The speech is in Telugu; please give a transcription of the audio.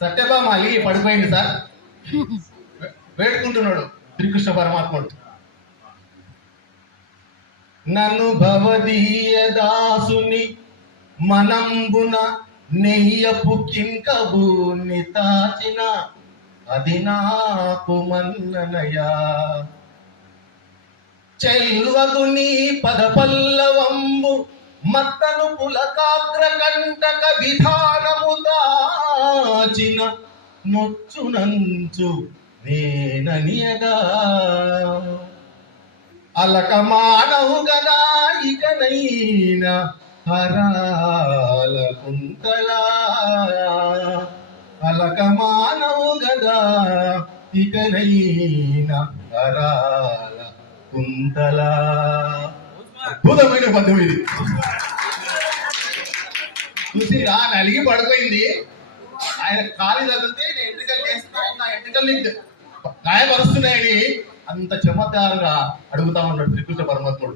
సత్యభామ అలిగి పడిపోయింది సార్. వేడుకుంటున్నాడు శ్రీకృష్ణ పరమాత్ముడు. నన్ను భవదీయ దాసుని మనంబున నెయ్యపు కింకబు తాచిన అది నాకు మన్ననయా. చెల్వగుని పద పల్లవంబు మత్తను పులకాగ్ర కంటక విధా దాచిన నొచ్చునంచు నేననియగా. అలక మానవు గదా ఇకనైన హరాల కుంతలా అలక మానవు గదా ఇకనైన హరాల కుంతలా అద్భుతమైన పద్యం ఇది. చూసిరా నలిగి పడిపోయింది. ఆయన ఖాళీ తగిలితే నేను ఎంట్రికలు చేస్తాను నా ఎంట్రికలు నీకు గాయపరుస్తున్నాయని అంత చమత్కారంగా అడుగుతా ఉన్నాడు శ్రీకృష్ణ పరమాత్ముడు.